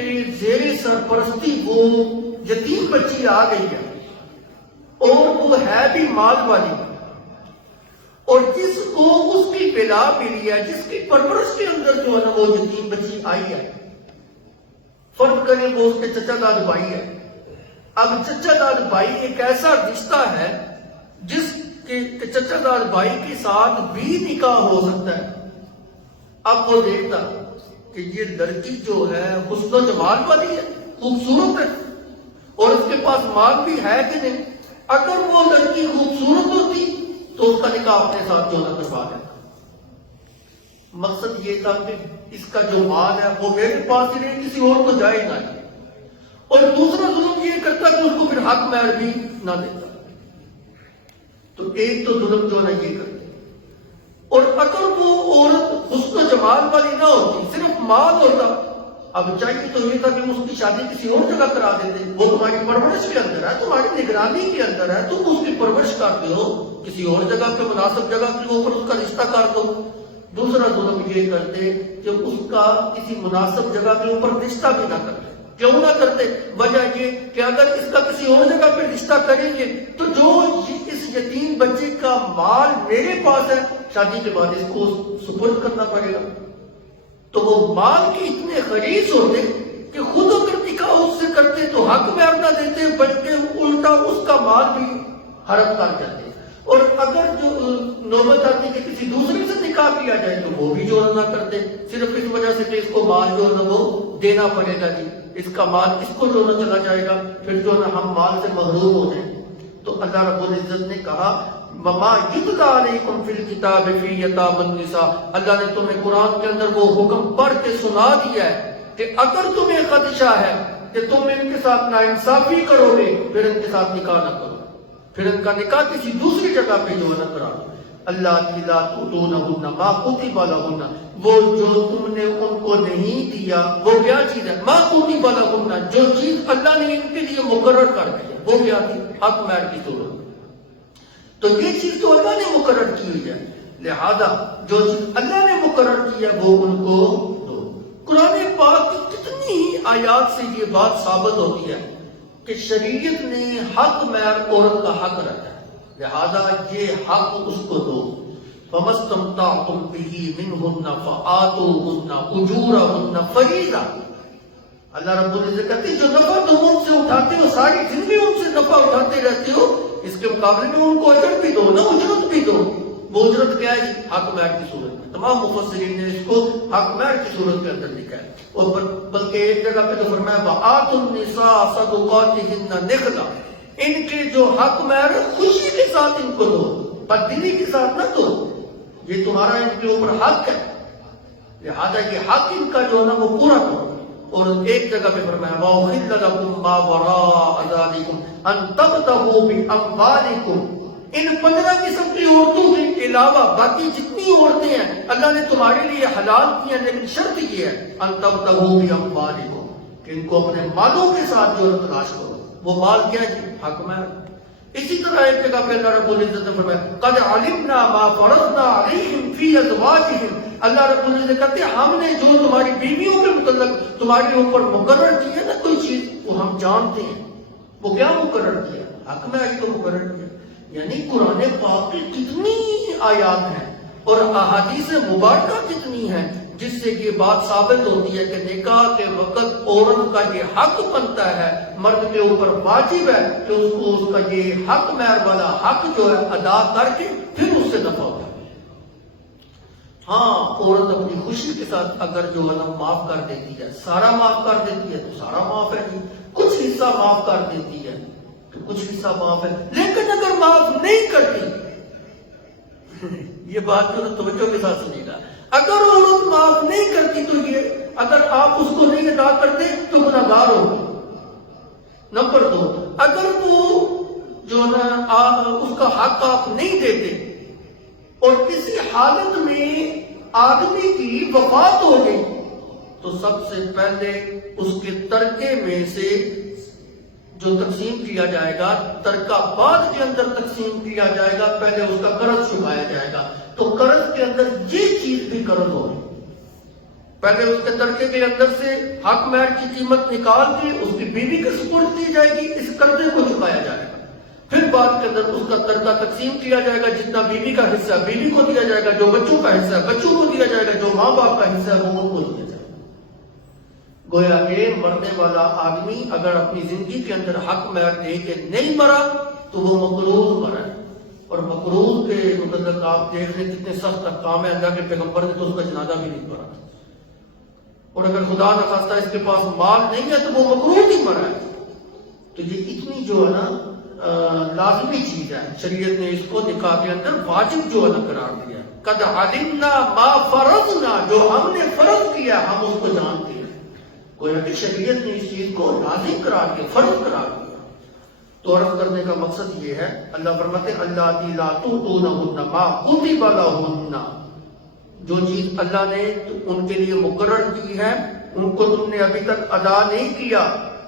کے زیر سرپرستی وہ یتیم بچی آ گئی ہے اور وہ ہے بھی مال والی، اور جس کو اس کی پلا ملی ہے، جس کی پرورش کے اندر جو ہے نا وہ یتیم بچی آئی ہے، فرض کریں وہ اس کے چچا داد بھائی ہے۔ اب چچا داد بھائی ایک ایسا رشتہ ہے جس کے چچا داد بھائی کے ساتھ بھی نکاح ہو سکتا ہے۔ اب وہ دیکھتا کہ یہ لڑکی جو ہے حسن و جمال والی ہے، خوبصورت ہے، اور اس کے پاس مال بھی ہے کہ نہیں۔ اگر وہ لڑکی خوبصورت ہوتی تو اس کا نکاح اپنے ساتھ جو نہ کروا لیتا۔ مقصد یہ تھا کہ اس کا جو مال ہے وہ میرے پاس ہی نہیں، کسی اور کو جائے نہ۔ اور دوسرا ظلم یہ کرتا کہ اس کو پھر حق مہر بھی نہ دیتا۔ تو ایک تو ظلم جو نہ یہ کرتے، اور اگر وہ عورت حسن و جمال والی نہ ہوتی، صرف مال ہوتا، اب چاہیے تو یہ تھا کہ اس کی شادی کسی اور جگہ کرا دیتے۔ وہ تمہاری پرورش کے اندر ہے، تمہاری نگرانی کے اندر ہے، تم اس کی پرورش کرتے ہو، کسی اور جگہ پہ مناسب جگہ کے اوپر اس کا رشتہ کر دو۔ دوسرا ظلم یہ کرتے کہ اس کا کسی مناسب جگہ کے اوپر رشتہ بھی نہ کرتے۔ کیوں نہ کرتے؟ وجہ یہ کہ اگر اس کا کسی اور جگہ پہ رشتہ کریں گے تو جو اس یتیم بچے کا مال میرے پاس ہے، شادی کے بعد اس کو سپرد کرنا پڑے گا۔ تو وہ مال کے اتنے خریص ہوتے کہ خود اگر نکاح اس سے کرتے تو حق مہر نہ دیتے، بلکہ الٹا اس کا مال بھی حرم کر جاتے۔ اور اگر جو نوبت آتی کہ کسی دوسرے سے نکاح کیا جائے تو وہ بھی جو نہ کرتے، صرف اس وجہ سے کہ اس کو مال جو ہے وہ دینا پڑے گا، جی اس کا مال اس کو جو نہ چلا جائے گا، پھر جو ہے ہم مال سے محروم ہو جائیں۔ تو اللہ رب العزت نے کہا وَمَا يُتْلَىٰ عَلَيْكُمْ فِي الْكِتَابِ فِي يَتَامَى النِّسَاءِ، اللہ نے تمہیں قرآن کے اندر وہ حکم پڑھ کے سنا دیا ہے کہ اگر تمہیں خدشہ ہے کہ تم ان کے ساتھ ناانصافی کرو گے، پھر ان کے ساتھ نکاح نہ کرو، پھر ان کا نکاح کسی دوسری جگہ پہ جو نہ کرا۔ اللہ کی لا تؤتونہن ما کتب لہن، وہ جو تم نے ان کو نہیں دیا وہ کیا چیز ہے؟ ما کتب لہن، جو چیز اللہ نے ان کے لیے مقرر کر دی وہ کیا تھی؟ حق مہر کی صورت۔ تو یہ چیز تو اللہ نے مقرر کی ہوئی ہے، لہذا جو چیز اللہ نے مقرر کی ہے وہ ان کو دو۔ قرآن پاک کی کتنی ہی آیات سے یہ بات ثابت ہوتی ہے کہ شریعت نے حق مہر عورت کا حق رکھا ہے، لہذا یہ حق اس کو دو۔ فَمَسْتَمْتَعْتُمْ بِهِ مِنْهُنَّ فَآتُوهُنَّ أُجُورَهُنَّ فَرِيضَةً۔ اللہ رب العزت کہتے ہیں جو نفع تم ان سے اٹھاتے ہو، ساری زندگی ان سے نفع اٹھاتے رہتے ہو، اس کے مقابلے میں ان کو اجر بھی دو، نہ اجرت بھی دو۔ وہ اجرت کیا ہے؟ حق مہر کی صورت میں۔ تمام مفسرین نے اس کو حق مہر کی صورت کے اندر لکھا ہے، اور بلکہ ایک جگہ پہ تو فرمایا وَآتُوا النِّسَاءَ صَدُقَاتِهِنَّ نِحْلًا، ان کے جو حق مہر خوشی کے ساتھ ان کو دو، بددلی کے ساتھ نہ دو، یہ تمہارا ان کے اوپر حق ہے، لہذا یہ حق ان کا جو ہے نا وہ پورا کرو۔ اور ایک جگہ پہ فرمایا وَأُحِلَّ لَكُم مَّا وَرَاءَ ذَلِكُمْ أَن تَبْتَغُوا بِأَمْوَالِكُمْ، ان 15 قسم کی عورتوں کے علاوہ باقی جتنی عورتیں ہیں اللہ نے تمہارے لیے حلال کی ہیں، لیکن شرط یہ ہے أَن تَبْتَغُوا بِأَمْوَالِكُمْ کہ ان کو اپنے مالوں کے ساتھ جو تلاش کرو۔ وہ مال کیا ہے؟ حق مہر۔ اسی طرح ایک جگہ پہ اللہ رب العزت نے فرمایا قَدْ عَلِمْنَا مَا فَرَضْنَا عَلَيْهِمْ فِي أَزْوَاجِهِمْ، اللہ رب العزت کہتے ہیں ہم نے جو تمہاری بیویوں کے متعلق تمہارے اوپر مقرر کی ہے نا کوئی چیز، وہ ہم جانتے ہیں۔ وہ کیا مقرر کیا؟ حق مہر کو مقرر کیا۔ یعنی قرآن پاک کی کتنی آیات ہیں اور احادیث مبارکہ کتنی ہیں جس سے یہ بات ثابت ہوتی ہے کہ نکاح کے وقت عورت کا یہ حق بنتا ہے، مرد کے اوپر واجب ہے کہ اس کو اس کا یہ حق مہر والا حق جو ہے ادا کر کے پھر اس سے نفع ہوتا ہے۔ ہاں عورت اپنی خوشی کے ساتھ اگر جو ہے نا معاف کر دیتی ہے، سارا معاف کر دیتی ہے تو سارا معاف ہے، کچھ حصہ معاف کر دیتی ہے تو کچھ حصہ معاف ہے، لیکن اگر معاف نہیں کرتی یہ بات جو توجہ کے ساتھ سنیے گا، اگر عورت معاف نہیں کرتی تو یہ اگر آپ اس کو نہیں ادا کرتے تو گناہگار ہو۔ نمبر 2، اگر وہ جو نا اس کا حق آپ نہیں دیتے اور کسی حالت میں آدمی کی وفات ہو گئی تو سب سے پہلے اس کے ترکے میں سے جو تقسیم کیا جائے گا، ترکہ بعد کے اندر تقسیم کیا جائے گا، پہلے اس کا قرض چکایا جائے گا۔ تو قرض کے اندر یہ چیز بھی قرض ہوگی، پہلے اس کے ترکے کے اندر سے حق مہر کی قیمت نکال کے اس کی بیوی کے سپرد دی جائے گی، اس قرضے کو چکایا جائے گا۔ پھر بعد کے اندر اس کا ترکہ تقسیم کیا جائے گا، جتنا بیوی کا حصہ بیوی کو دیا جائے گا، جو بچوں کا حصہ بچوں کو دیا جائے گا، جو ماں باپ کا حصہ ہے وہ ان کو دیا جائے گا۔ گویا کہ مرنے والا آدمی اگر اپنی زندگی کے اندر حق مہر دے کے نہیں مرا تو وہ مقروض مرا ہے، اور مقروض کے متعلق آپ دیکھ رہے کتنے سخت احکام ہے۔ اللہ کے پیغمبر نے تو اس کا جنازہ بھی نہیں پڑھا، اور اگر خدا نہ خواستہ اس کے پاس مال نہیں ہے تو وہ مقروض ہی مرا ہے۔ تو یہ اتنی جو ہے نا لازمی چیز ہے، شریعت نے اس کو نکاح کے اندر واجب جو ہے نا قرار دیا ہے۔ قد علمنا ما فرضنا، جو ہم نے فرض کیا ہم اس کو جانتے ہیں۔ گویا کہ شریعت نے اس چیز کو لازم قرار دیا، فرض قرار دیا۔ تو عرض کرنے کا مقصد یہ ہے، اللہ فرماتے ہیں اللہ لا تؤتونہن ما کتب لہن، جو چیز اللہ نے ان کے لیے مقرر کی ہے ان کو تم نے ابھی تک ادا نہیں کیا،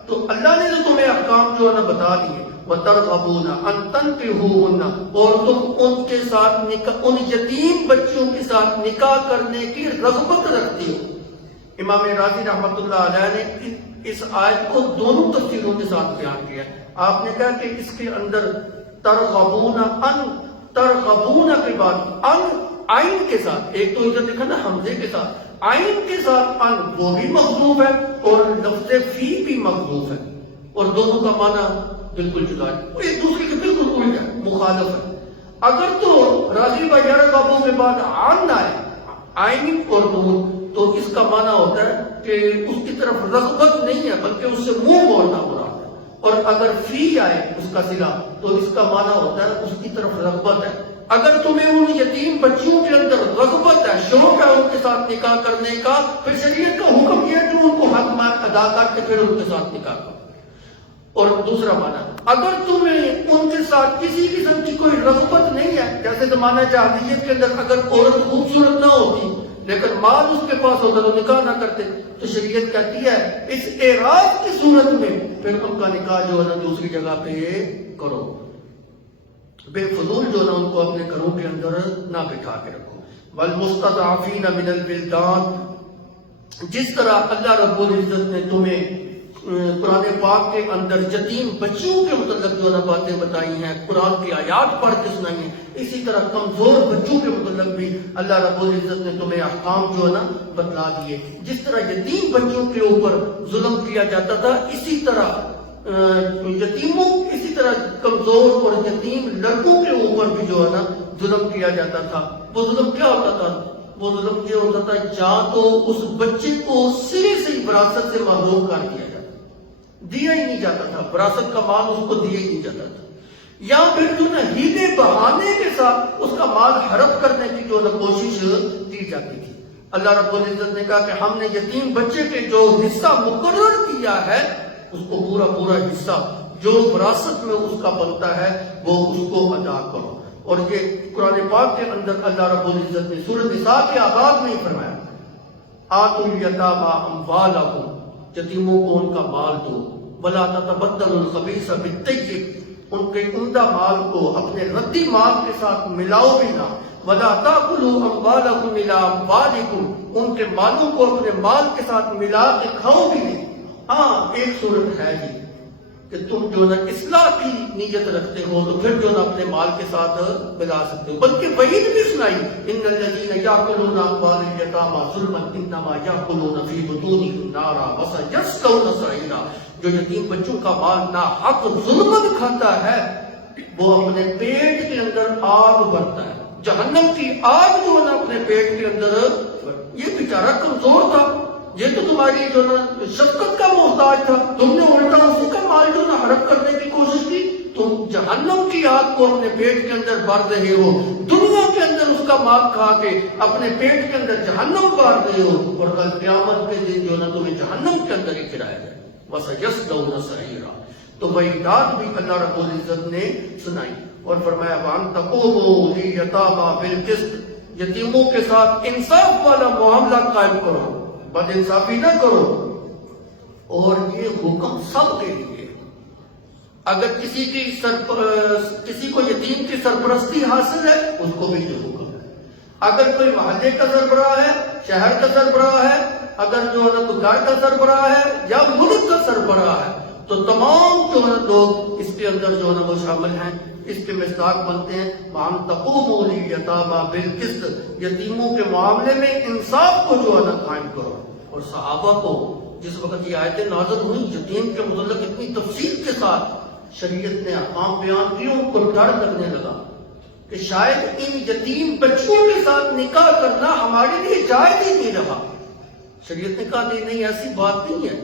تو اللہ نے تو تمہیں احکام جو ہے نا بتا دیے۔ وَتَرْغَبُونَ أَن تَنكِحُوهُنَّ، اور تم ان کے ساتھ نکاح، ان یتیم بچوں کے ساتھ نکاح کرنے کی رغبت رکھتی ہو۔ امام راضی رحمۃ اللہ علیہ نے اس آیت کو دونوں تفسیروں کے ساتھ بیان کیا۔ آپ نے کہا کہ اس کے اندر ترغبون، ان ترغبون کے بعد ان عین کے ساتھ، ایک تو ادھر لکھا نا حمزے کے ساتھ، عین کے ساتھ ان وہ بھی محذوف ہے اور لفظ فی بھی محذوف ہے، اور دونوں کا معنی بالکل جدا ہے، وہ ایک دوسرے کے بالکل الٹ ہے، مخالف ہے۔ اگر تو راضی و یرغبو کے بعد عن آئے، عین اور نون، تو اس کا معنی ہوتا ہے کہ اس کی طرف رغبت نہیں ہے بلکہ اس سے منہ موڑنا ہو رہا ہے، اور اگر فی آئے اس کا صلہ تو اس کا معنی ہوتا ہے اس کی طرف رغبت ہے۔ اگر تمہیں ان یتیم بچیوں کے اندر رغبت ہے، شوق ہے ان کے ساتھ نکاح کرنے کا، پھر شریعت کا حکم یہ ہے کہ ان کو حق مال ادا کر کے پھر ان کے ساتھ نکاح کرو۔ اور دوسرا معنی، اگر تمہیں ان کے ساتھ کسی قسم کی کوئی رغبت نہیں ہے، جیسے زمانہ جاہلیت کے اندر اگر عورت خوبصورت نہ ہوتی لیکن مال اس کے پاس ہوتا تو نکاح نہ کرتے، تو شریعت کہتی ہے اس اعراض کی صورت میں پھر ان کا نکاح جو ہے نا دوسری جگہ پہ کرو، بے فضول جو نا ان کو اپنے گھروں کے اندر نہ بٹھا کے رکھو۔ والمستضعفین من الولدان، جس طرح اللہ رب العزت نے تمہیں قرآن پاک کے اندر یتیم بچیوں کے متعلق جو نا باتیں بتائی ہیں، قرآن کی آیات پڑھ کے سنائی ہیں، اسی طرح کمزور بچوں کے متعلق بھی اللہ رب العزت نے تمہیں احکام جو ہے نا بتلا دیے۔ جس طرح یتیم بچوں کے اوپر ظلم کیا جاتا تھا، اسی طرح یتیموں، اسی طرح کمزور اور یتیم لڑکوں کے اوپر بھی جو ہے نا ظلم کیا جاتا تھا۔ وہ ظلم کیا ہوتا تھا؟ وہ ظلم یہ ہوتا تھا جہاں تو اس بچے کو سرے سے وراثت سے محروم کر دیا جاتا، دیا ہی نہیں جاتا تھا، وراثت کا مال اس کو دیا ہی نہیں جاتا تھا، یا پھر جو نا ہیلے بہانے کے ساتھ اس کا مال ہڑپ کرنے کی جو نا کوشش کی جاتی تھی۔ اللہ رب العزت نے کہا کہ ہم نے یتیم بچے کے جو حصہ مقرر کیا ہے اس کو پورا پورا حصہ جو وراثت میں اس کا بنتا ہے وہ اس کو ادا کرو۔ اور یہ قرآن پاک کے اندر اللہ رب العزت نے سورۃ نساء کے آغاز میں ہی فرمایا، آتوا الیتامی اموالہم، یتیموں کو ان کا مال دو، ولا تتبدلوا الخبیث بالطیب، ان کے عمدہ مال کو اپنے ردی مال کے ساتھ ملاؤ بھی نہ، ولا تاکلوا اموالکم الی اموالکم، ان کے مالوں کو اپنے مال کے ساتھ ملا کے کھاؤ بھی نہیں۔ ہاں ایک صورت ہے جی کہ تم جو نا اصلاح کی نیت رکھتے ہو تو پھر جو نا اپنے مال کے ساتھ ملا سکتے ہو، بلکہ وعید بھی سنائی، ان الذین یاکلون اموال الیتامی ظلما انما یاکلون فی بطونہم نارا وسیصلون سعیرا، جو یتیم بچوں کا مال ناحق ظلمن کھاتا ہے وہ اپنے پیٹ کے اندر آگ بھرتا ہے، جہنم کی آگ جو ہے نا اپنے پیٹ کے اندر۔ یہ بیچارہ کمزور تھا، یہ تو تمہاری جو نا شفقت کا محتاج تھا، تم نے الٹا اسی کا مال جو نا ہڑپ کرنے کی کوشش کی، تم جہنم کی آگ کو اپنے پیٹ کے اندر بھر رہے ہو، دنیا کے اندر اس کا مال کھا کے اپنے پیٹ کے اندر جہنم بھر رہے ہو، اور کل قیامت کے دن جو نا تمہیں جہنم کے اندر ہی گرایا جائے۔ وَسَيَصْلَوْنَ سَعِيرًا، تو وعیدات بھی اللہ رب العزت نے سنائی اور فرمایا وَأَن تَقُومُوا لِلْيَتَامَى بِالْقِسْطِ، یتیموں کے ساتھ انصاف والا معاملہ قائم کرو، بد انصافی نہ کرو، اور یہ حکم سب کے لیے۔ اگر کسی کو یتیم کی سرپرستی حاصل ہے اس کو بھی یہ حکم ہے، اگر کوئی محلے کا سربراہ ہے، شہر کا سربراہ ہے، اگر جو ہے تو گھر کا سربراہ ہے یا ملک کا سربراہ ہے تو تمام جو ہے لوگ اس کے اندر جو ہے وہ شامل ہیں. اس کے مصداق بنتے ہیں وَأَن تَقُومُوا لِلْيَتَامَى بِالْقِسْطِ، یتیموں کے معاملے میں انصاف کو جو ہے قائم کرو. اور صحابہ کو جس وقت یہ آیتیں نازل ہوئی یتیم کے متعلق اتنی تفصیل کے ساتھ شریعت نے احکام بیان کیے، ان کو ڈر لگنے لگا کہ شاید ان یتیم بچوں کے ساتھ نکاح کرنا ہمارے لیے جائز ہی نہیں رہا. شریعت نے کہا نہیں ایسی بات نہیں ہے،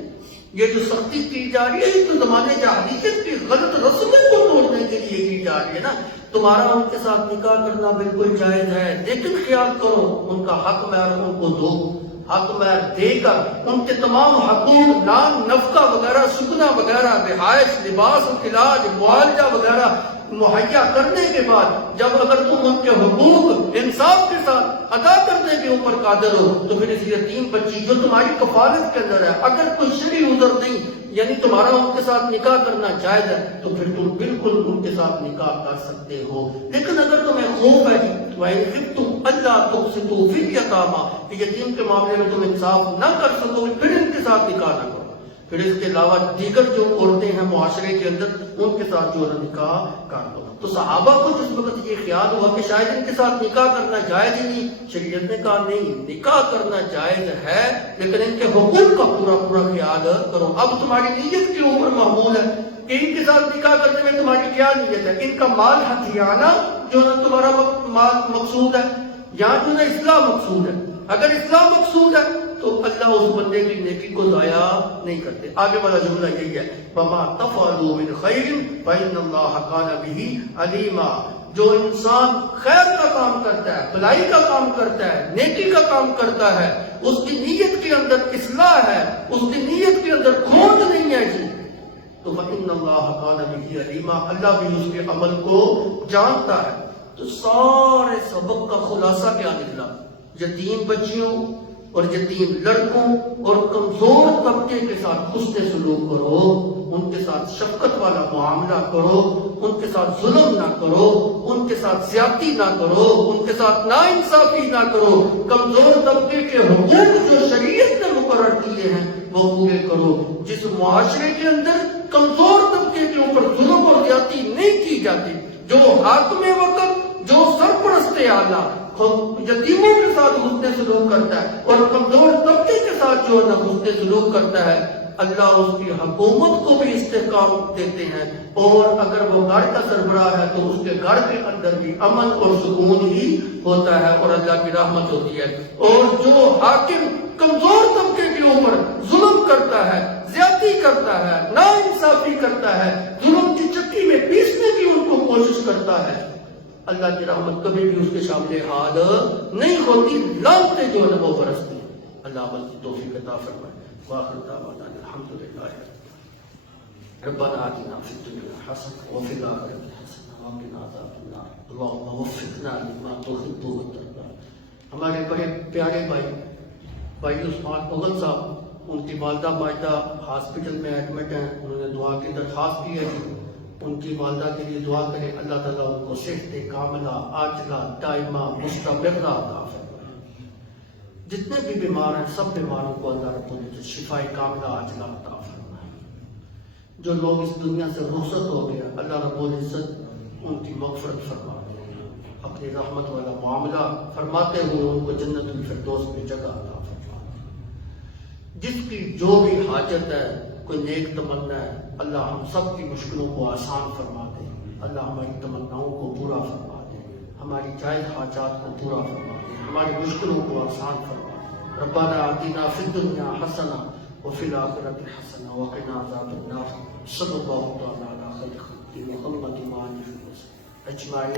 یہ جو سختی کی جا رہی ہے یہ تو زمانے جاہلیت کی غلط رسموں کو توڑنے کے لیے کی جا رہی ہے نا. تمہارا ان کے ساتھ نکاح کرنا بالکل جائز ہے، لیکن خیال کرو ان کا حق مہر ان کو دو. حق مہر دے کر ان کے تمام حقوق نان نفقہ وغیرہ سکنا وغیرہ رہائش لباس علاج معالجہ وغیرہ مہیا کرنے کے بعد جب اگر تم ان کے حقوق انصاف کے ساتھ ادا کرنے کے اوپر قادر ہو تو پھر اس یتیم بچی جو تمہاری کفالت کے اندر ہے اگر کوئی شرعی عذر نہیں یعنی تمہارا ان کے ساتھ نکاح کرنا جائز ہے تو پھر تم بالکل ان کے ساتھ نکاح کر سکتے ہو. لیکن اگر تمہیں خوف ہے وَإِنْ خِفْتُمْ أَلَّا تُقْسِطُوا فِي الْيَتَامَى کہ یتیم کے معاملے میں تم انصاف نہ کر سکو پھر ان کے ساتھ نکاح نہ کرو. پھر اس کے علاوہ دیگر جو عورتیں ہیں معاشرے کے اندر ان کے ساتھ جو ہے نکاح کر دو. تو صحابہ کو جس وقت یہ خیال ہوا کہ شاید ان کے ساتھ نکاح کرنا جائز ہی نہیں، شریعت نے کہا نہیں نکاح کرنا جائز ہے لیکن ان کے حقوق کا پورا پورا خیال کرو. اب تمہاری نیت کے اوپر محمول ہے کہ ان کے ساتھ نکاح کرنے میں تمہاری کیا نیت ہے. ان کا مال ہتھیانا جو ہے تمہارا مال مقصود ہے یا جو ہے اصلاح مقصود ہے. اگر اصلاح مقصود ہے تو اللہ اس بندے کی نیکی کو ضائع نہیں کرتے. آگے والا جملہ یہی ہے وَمَا تَفْعَلُوا مِنْ خَيْرٍ فَإِنَّ اللَّهَ كَانَ بِهِ عَلِيمًا. جو انسان خیر کا کام کرتا ہے بھلائی کا کام کرتا ہے نیکی کا کام کرتا ہے اس کی نیت کے اندر اصلاح ہے اس کی نیت کے اندر کھوٹ نہیں ہے جی تو فَإِنَّ اللَّهَ كَانَ بِهِ عَلِيمًا، اللہ بھی اس کے عمل کو جانتا ہے. تو سارے سبق کا خلاصہ کیا نکلا؟ یتیم بچیوں اور یتیم لڑکوں اور کمزور طبقے کے ساتھ حسن سلوک کرو، ان کے ساتھ شفقت والا معاملہ کرو، ان کے ساتھ ظلم نہ کرو، ان کے ساتھ زیادتی نہ کرو، ان کے ساتھ ناانصافی نہ کرو. کمزور طبقے کے حقوق جو شریعت نے مقرر کیے ہیں وہ پورے کرو. جس معاشرے کے اندر کمزور طبقے کے اوپر ظلم اور زیادتی نہیں کی جاتی، جو حاکم وقت جو سرپرست اعلیٰ یتیموں کے ساتھ حسن سلوک کرتا ہے اور کمزور طبقے کے ساتھ جو ہے حسن سلوک کرتا ہے اللہ اس کی حکومت کو بھی استحکام دیتے ہیں. اور اگر وہ گھر کا سربراہ ہے تو اس کے گھر کے اندر بھی امن اور سکون ہی ہوتا ہے اور اللہ کی رحمت ہوتی ہے. اور جو حاکم کمزور طبقے کے اوپر ظلم کرتا ہے زیادتی کرتا ہے ناانصافی کرتا ہے ظلم کی چکی میں پیسنے کی ان کو کوشش کرتا ہے اللہ کی رحمت کبھی بھی اس کے سامنے حال نہیں ہوتی. لعنتیں جو ہے وہ برستی ہیں. اللہ عمل کی توفیق عطا فرمائے. وآخر دعوانا الحمدللہ ربنا آتنا فی الدنیا حسنہ وفی الآخرۃ حسنہ وقنا عذاب النار. اللہم وفقنا لما تحب وترضى. ہمارے بڑے پیارے بھائی عثمان مغل صاحب ان کی والدہ ماجدہ ہاسپٹل میں ایڈمٹ ہیں. انہوں نے دعا کی درخواست کی ہے ان کی والدہ کے لیے دعا کریں اللہ تعالیٰ ان کو صحت کاملہ عاجلہ دائمہ مستمرہ عطا فرمائے. جتنے بھی بیمار ہیں سب بیماروں کو اللہ رب العزت شفائے کاملہ عاجلہ عطا فرمائے. جو لوگ اس دنیا سے رخصت ہو گیا اللہ رب العزت ان کی مغفرت فرما اپنی رحمت والا معاملہ فرماتے ہوئے ان کو جنت الفردوس میں جگہ عطا فرمائے. جس کی جو بھی حاجت ہے کوئی نیک تمنا ہے اللہ ہم سب کی مشکلوں کو آسان فرما دے. اللہ ہماری تمناؤں کو پورا فرما دے. ہماری جائز حاجات کو پورا فرما دے. ہماری مشکلوں کو آسان فرما دے. ربنا آتنا فی الدنیا حسنہ وفی الآخرۃ حسنہ وقنا عذاب النار. صلی اللہ تعالی علی خیر خلقہ محمد وآلہ وصحبہ اجمعین.